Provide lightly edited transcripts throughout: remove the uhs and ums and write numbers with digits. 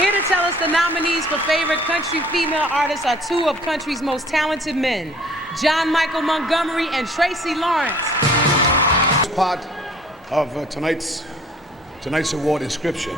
Here to tell us the nominees for favorite country female artists are two of country's most talented men, John Michael Montgomery and Tracy Lawrence. Part of tonight's award inscription,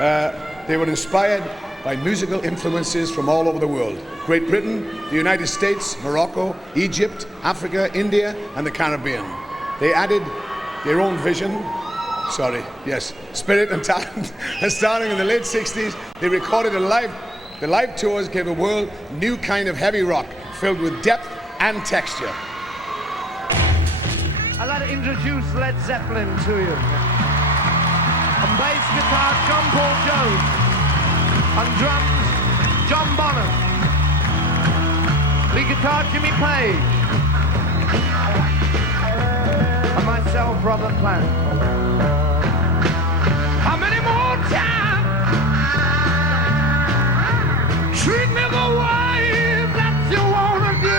they were inspired by musical influences from all over the world. Great Britain, the United States, Morocco, Egypt, Africa, India, and the Caribbean. They added their own vision, spirit and talent, and starting in the late 60s, they recorded the live tours gave the world a new kind of heavy rock filled with depth and texture. I'd like to introduce Led Zeppelin to you. On bass guitar, jonbonjovi. On drums, John Bonham. Lead guitar, Jimmypage. And myself, robertplant. How many more times? Treat me the way that you wanna do.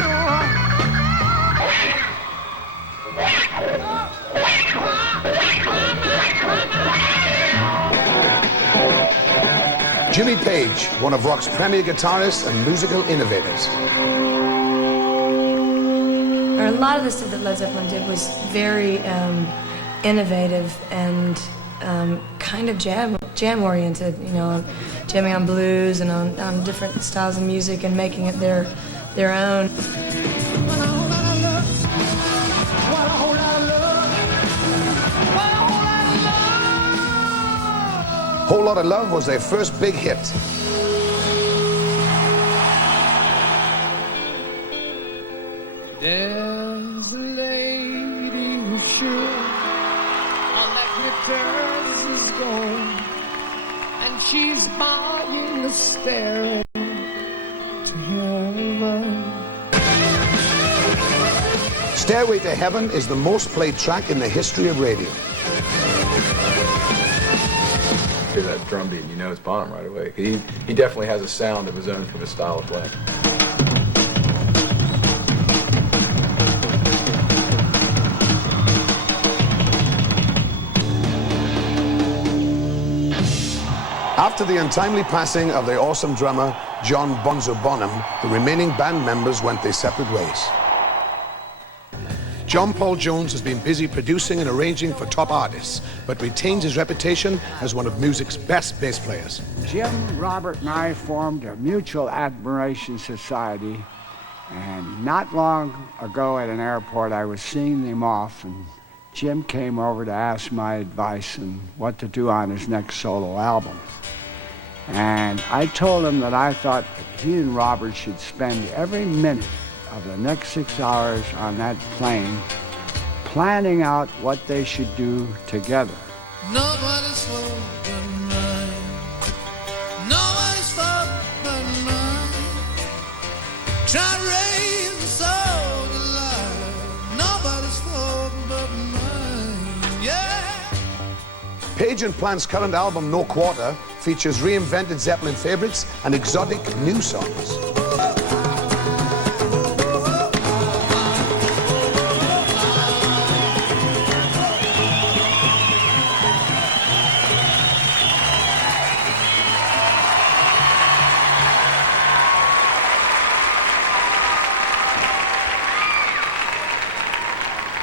Jimmy Page, one of rock's premier guitarists and musical innovators. A lot of the stuff that Led Zeppelin did was very innovative and kind of jam-oriented, you know, jamming on blues and on different styles of music and making it their own. Whole Lot of Love was their first big hit. There's a lady who's sure all that glitters is gold, and she's buying a stairway to heaven. Stairway to Heaven is the most played track in the history of radio. Hear that drum beat, you know it's Bonham right away. He definitely has a sound of his own from his style of playing. After the untimely passing of their awesome drummer, John Bonham, the remaining band members went their separate ways. John Paul Jones has been busy producing and arranging for top artists, but retains his reputation as one of music's best bass players. Jim, Robert, and I formed a mutual admiration society, and not long ago at an airport I was seeing him off, and Jim came over to ask my advice on what to do on his next solo album. And I told him that I thought that he and Robert should spend every minute of the next 6 hours on that plane planning out what they should do together. Nobody's fault but mine. Nobody's fault but mine. Try to raise the soul to life. Nobody's fault but mine. Yeah. Page and Plant's current album, No Quarter, features reinvented Zeppelin favorites and exotic new songs.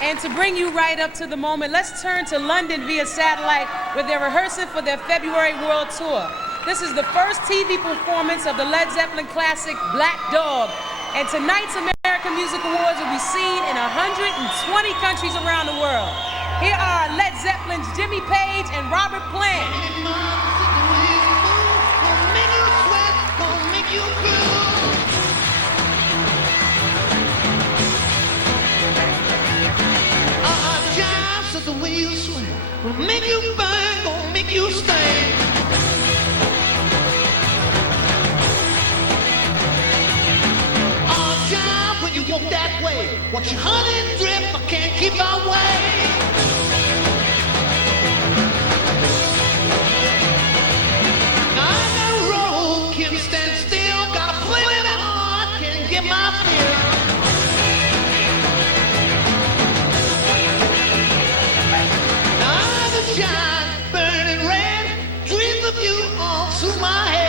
And to bring you right up to the moment, let's turn to London via satellite, where they're rehearsing for their February world tour. This is the first TV performance of the Led Zeppelin classic Black Dog. And tonight's American Music Awards will be seen in 120 countries around the world. Here are Led Zeppelin's Jimmy Page and Robert Plant. The way you swing will make you burn, gonna make you sting. Oh, child, when you walk that way, watch your honey drip, I can't keep away. Now the road can't stand still, gotta play with my heart, can't get my feel. Shine, burning red, dreams of you all through my head.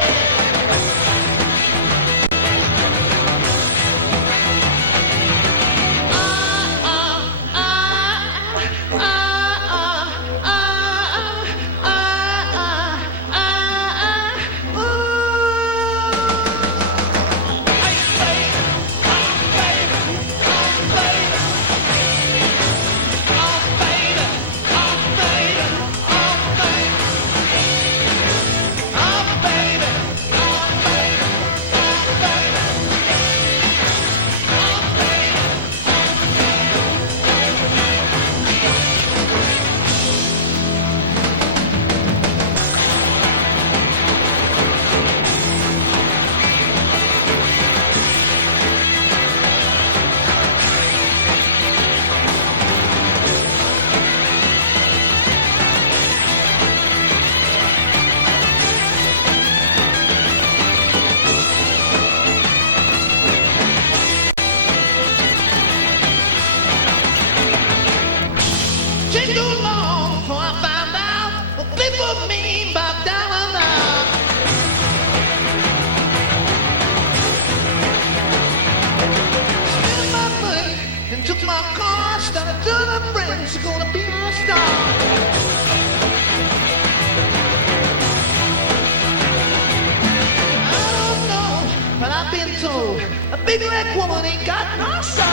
A big leg woman ain't got no soul.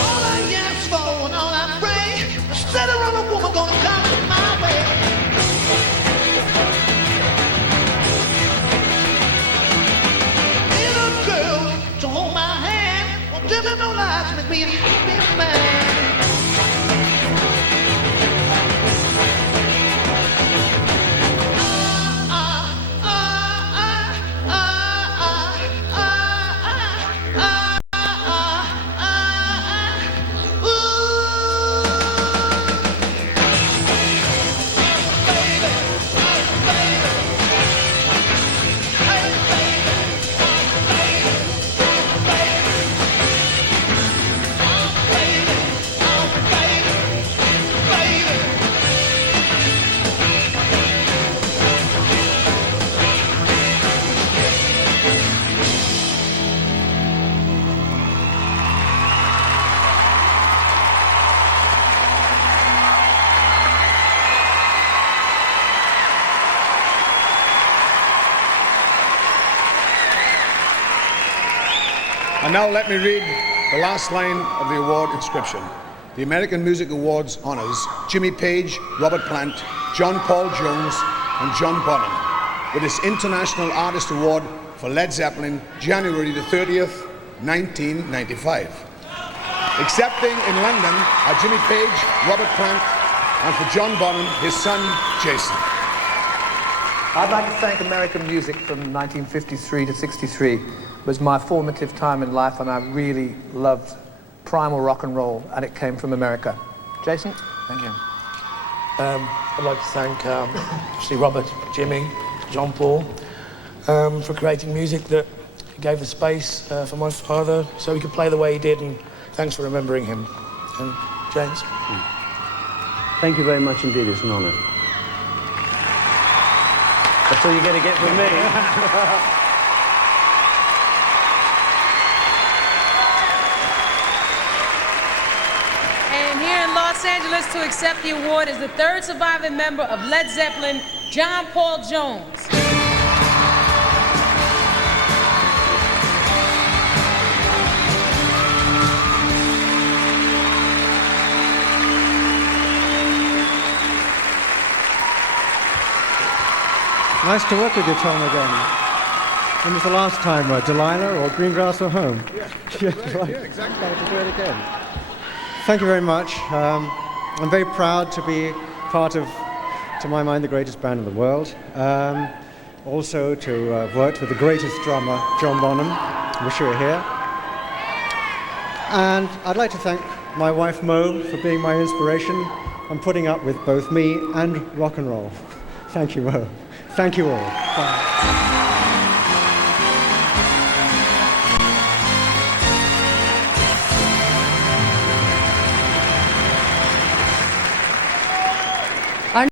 All I ask for and all I pray, instead of a woman gonna come my way. Need a girl to hold my hand, won't live no lies, make me a happy man. And now let me read the last line of the award inscription. The American Music Awards honors Jimmy Page, Robert Plant, John Paul Jones, and John Bonham with this International Artist Award for Led Zeppelin, January the 30th, 1995. Accepting in London are Jimmy Page, Robert Plant, and for John Bonham, his son, Jason. I'd like to thank American music from 1953 to 63. It was my formative time in life, and I really loved primal rock and roll, and it came from America. Jason? Thank you. I'd like to thank obviously Robert, Jimmy, John Paul for creating music that gave a space for my father so he could play the way he did, and thanks for remembering him. And James? Thank you very much indeed, it's an honour. That's all you're going to get from me. And here in Los Angeles to accept the award is the third surviving member of Led Zeppelin, John Paul Jones. Nice to work with you, Tom, again. When was the last time? Delilah or Greengrass or Home? Yeah, right. Yeah, exactly. Glad to do it again. Thank you very much. I'm very proud to be part of, to my mind, the greatest band in the world. Also to have worked with the greatest drummer, John Bonham. Wish you were here. And I'd like to thank my wife, Mo, for being my inspiration and putting up with both me and rock and roll. Thank you, Mo. Thank you all. Bye.